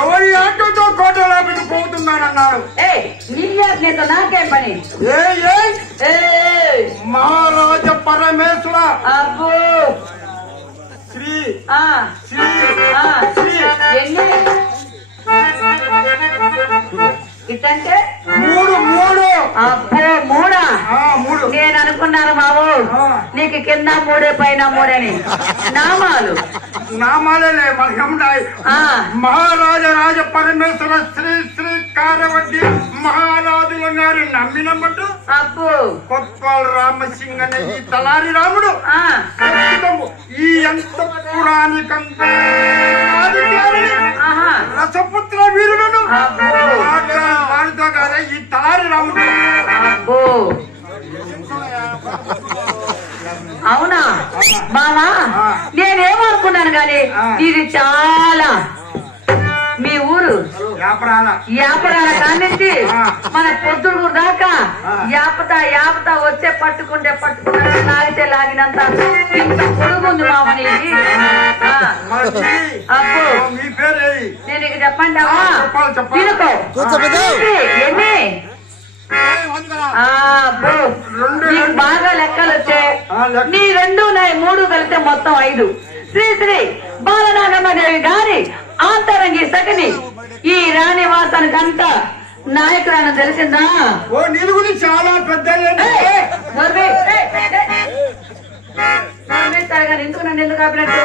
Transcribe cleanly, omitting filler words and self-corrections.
ఎవరి ఆటోతో కోటలోకి పోతున్నానన్నాడు. నీతో నాకేం పని? మహారాజ పరమేశ్వర అబ్బో శ్రీ శ్రీ శ్రీ ఎన్ని ఇటంటే మూడు మూడు. అబ్బో మూడా? నేను అనుకున్నాను బాబు నీకు కింద మూడే పైన మూడని. నామాలు నామాలే మనకున్నాయి. మహారాజ రాజ పరమేశ్వర శ్రీ శ్రీ కారవడ్డి మహారాజుల గారు నమ్మినమ్మటు అబ్బో కొత్వాల రామసింగ్ అనే ఈ తలారి రాముడు ఈ ఎంత పురాణికంత రసపుత్ర వీరులను వారితో కాదా ఈ తలారి రాముడు. అబ్బో అవునా బావా? నేనేమనుకున్నాను గాని ఇది చాలా మీ ఊరు యాపరాల కానించి మన పొద్దుడు దాకా యాపతా వచ్చే పట్టుకుంటే లాగితే లాగినంత ఇంత పొడుగుంది మామని. అబ్బో నేను ఇక చెప్పండి తినుకో. ఎన్ని బాగా లెక్కలు వచ్చాయి. నీ 2 నాయి 3 కలిపితే మొత్తం 5. శ్రీ శ్రీ బాలనాగమ్మదేవి గారి ఆంతరంగి సఖిని ఈ రాణివాసానికంతా నాయకురాన్ని తెలిసిందా? ఓ నీళ్ళు గురించి చాలా పెద్ద ఎందుకు నన్ను ఎందుకు ఆపినట్టు?